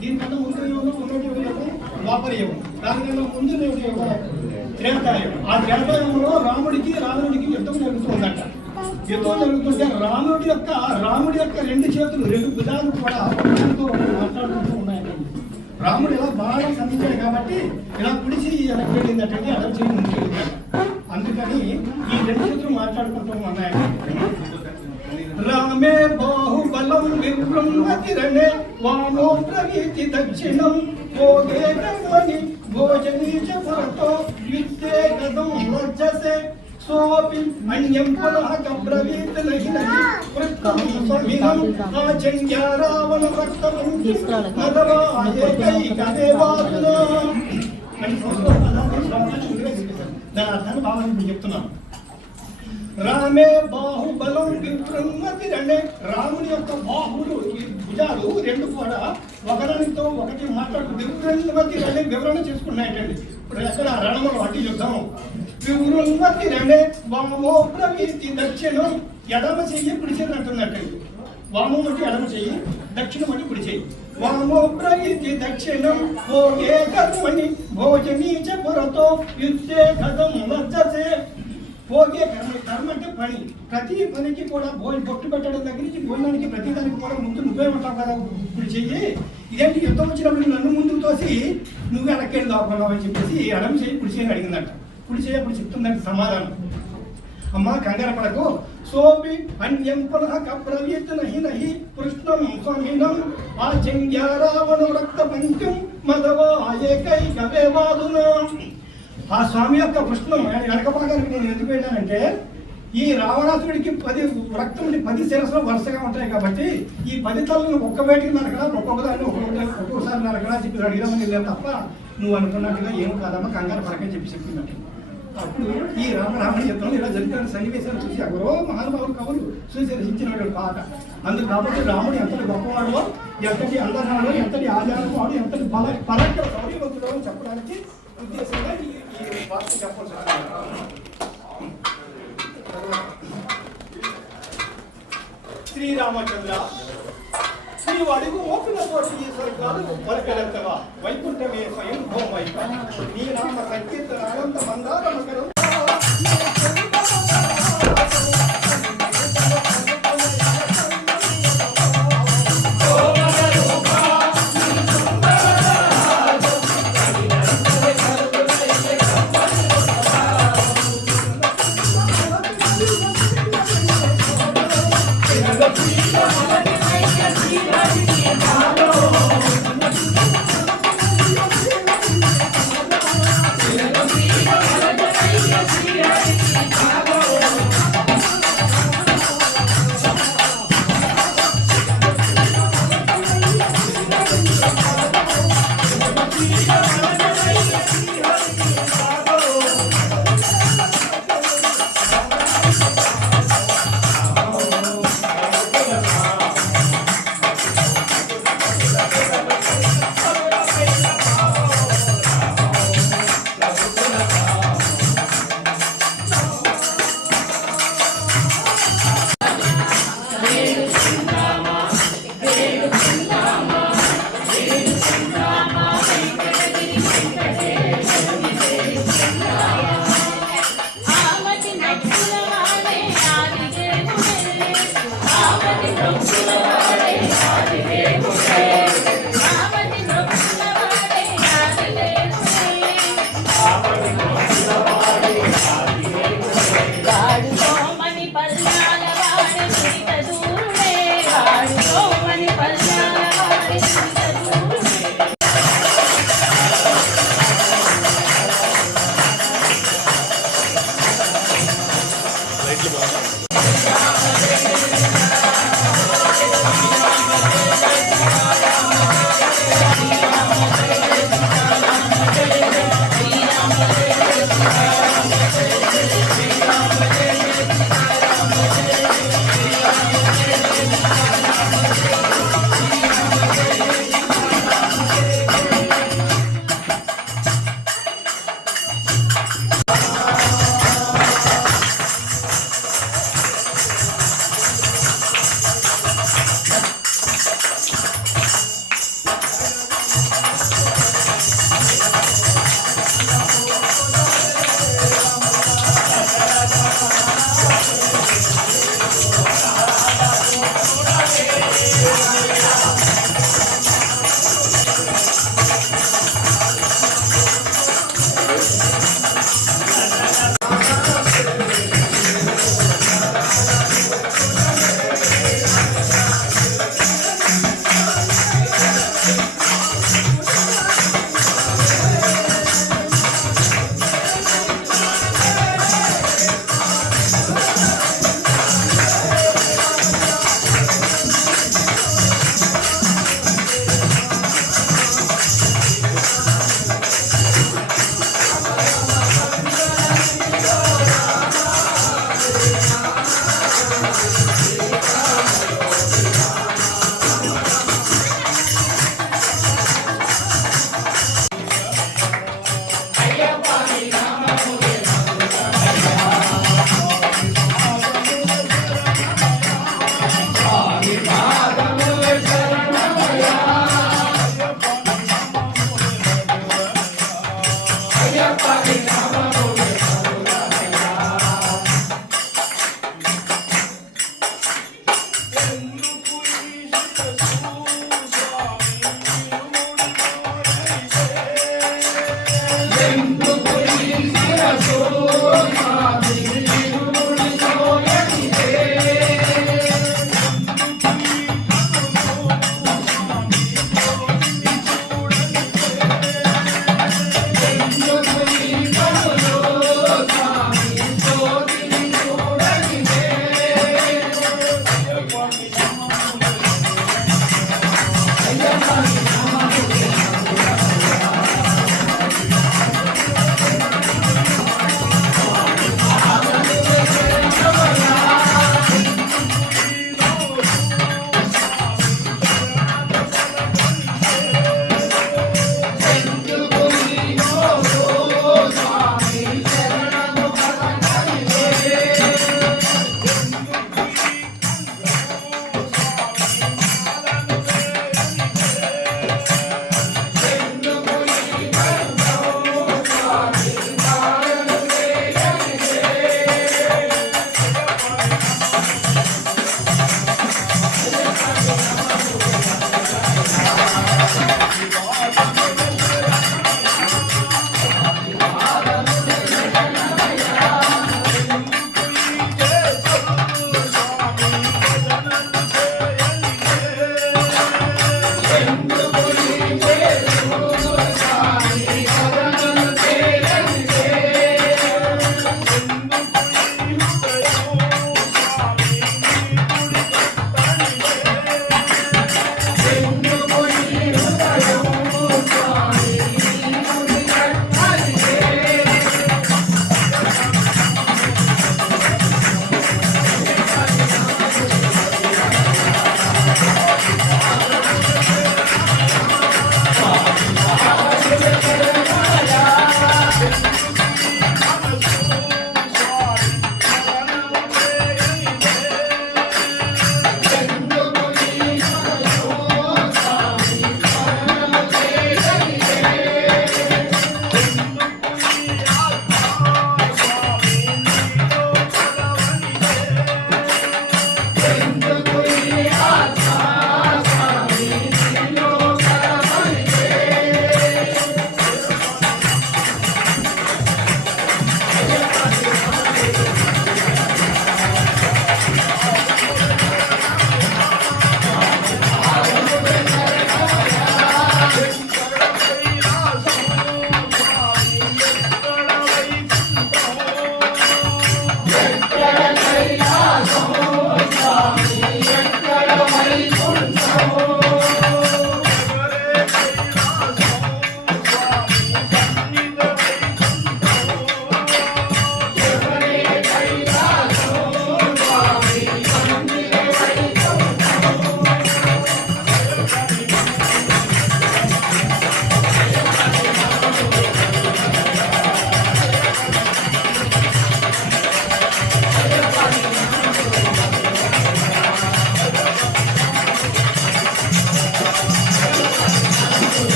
దీనికన్నా ముందు ద్వాపరయుగం, దానికన్నా ముందు త్రేతాయుగం. ఆ త్రేతాయుగంలో రాముడికి రావణుడికి యుద్ధం జరుగుతుందట. యుద్ధం జరుగుతుంటే రాముడి యొక్క రెండు చేతులు, రెండు భుజాలు కూడా మాట్లాడుతూ ఉన్నాయండి. రాముడు ఇలా బాగా సంధించాడు కాబట్టి ఇలా కుడిచి వెనక్కి వెళ్ళిందటండి, అలా చేయి ముందుకు వెళ్ళిందట. అందుకని ఈ రెండు చేతులు మాట్లాడుకుంటూ ఉన్నాయండి. రామే బాహుబలం వివృంగతిరణే వామో ప్రవీతి దక్షిణం భోగే కర్మణి భోజనీచ పురతో విద్యే గదం వర్జసే సోపి అన్యం పునః కబ్రవీత్ నహి నహి వృత్తం స్వమినం ఆచంగ్య రావణ రక్తం మదవాయేకైక దేవాదునా అని దాని అర్థాన్ని బాగా చెప్తున్నాను. రామే బాహుబలం వివృంగతి రణే, రాముని యొక్క బాహువులు భుజాలు రెండు కూడా ఒకదానితో ఒకటి మాట్లాడుతూ వివృంగతి రణే వివరణ చేసుకున్నాయంటండి. ఇప్పుడు ఎక్కడ రణములు అటు యుద్ధం. వివృంగతి రణే వామో ప్రవీతి దక్షిణం, ఎడమ చెయ్యి కుడి చెయ్యి అంటున్నట్టండి. వామం అంటే ఎడమ చెయ్యి, దక్షిణం అంటే కుడి చెయ్యి. వామో ప్రవీతి దక్షిణం భోగే కర్మణి భోజనీచ పురతో యుద్ధే కథం వర్జసే. భోగే కర్మ అంటే పని, ప్రతి పనికి కూడా బొట్టు పెట్టడం దగ్గర నుంచి భోజనానికి ప్రతి దానికి కూడా ముందు నువ్వే ఉంటావు కదా ఇప్పుడు చెయ్యి. ఇదేంటి యుద్ధం వచ్చినప్పుడు నన్ను ముందుకు తోసి నువ్వు వెనక్కి దాకున్నావు అని చెప్పేసి ఎడమ చెయ్యి కుడి చేయని అడిగిందట. కుడి చేయి అప్పుడు చెప్తుందంటే సమాధానం, అమ్మా కంగారు పడకు. సోపి అన్యం పునః కబ్రవీత్ నహి నహి కృష్ణం స్వమినం ఆచంగ్య రావణ రక్త పంచం మదవాయేకైక దేవాదునా. ఆ స్వామి యొక్క కృష్ణం వెనక భాగానికి నేను ఎందుకు వెళ్ళానంటే, ఈ రావణాసుడికి 10 రక్తం 10 శిరస్సులు వరుసగా ఉంటాయి కాబట్టి ఈ 10 తలను ఒక్క వేటికి నరకడా ఒక్కొక్కదాన్ని ఒక్కొక్కసారి నరకడా చెప్పి అడిగిదామని లేదు తప్ప నువ్వు అనుకున్నట్టుగా ఏం కాదమ్మా కంగారు పరకని చెప్పినట్టు. అప్పుడు ఈ రామరామణ యుద్ధంలో ఇలా జరిగిన సన్నివేశాలు చూసి ఎవరో మహానుభావులు కవులు చూసి రచించినటువంటి పాట. అందుకు కాబట్టి రాముడు ఎంతటి గొప్పవాడో, ఎంతటి అందనాడో, ఎంతటి ఆచారవాడు, ఎంతటి పరాక్రమవంతుడో చెప్పడానికి ఉద్దేశంగా ఈ పాట చెప్పాల్సి శ్రీరామచంద్ర నీవు అడుగు మోపిన తోటి ఈ స్వర్గాలు పలకలెత్తవా వైకుంఠమే స్వయం భోమైక నీ నామ సంకీర్తన అనంత మందార మకరం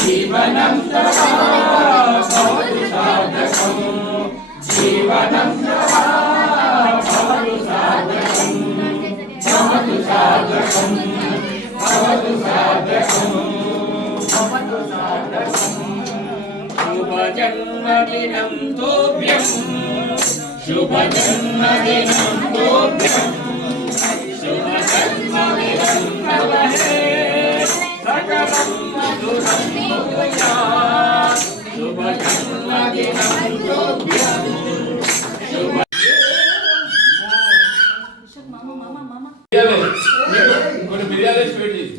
जीवनं तवा भवतु साधकं जीवनं तवा भवतु साधकं भवतु साधकं भवतु साधकं भवतु साधकं शुभजन्मदिनं तोभ्यं शुभजन्मदिनं तोभ्यं शुभजन्मदिनं तव हे सकलं मधुरं भूयात् शुभजन्मदिनं तोभ्यं शुभ मिर्याले sweet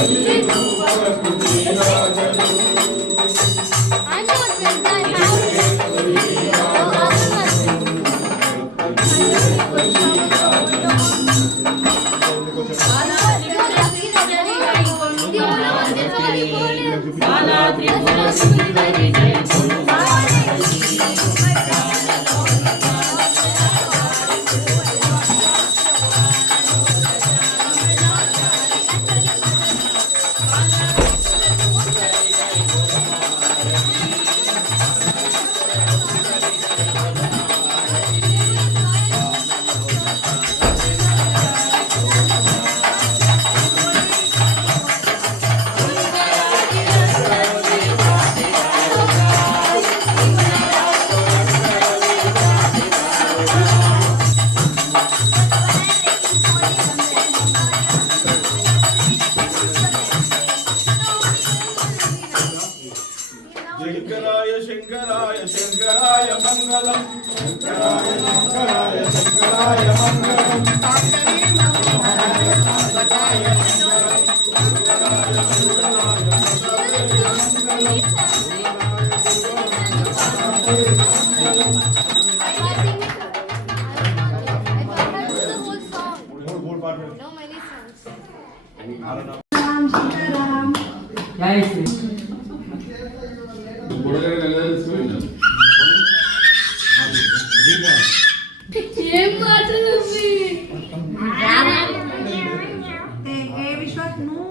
I'm not friends, I have శంకరాయ శంకరాయ శంకరాయ మంగళం శంకరాయ శంకరాయ శంకరాయ మంగళం know many songs. ఏం మాటలు ఏ విశ్వాస్ నువ్వు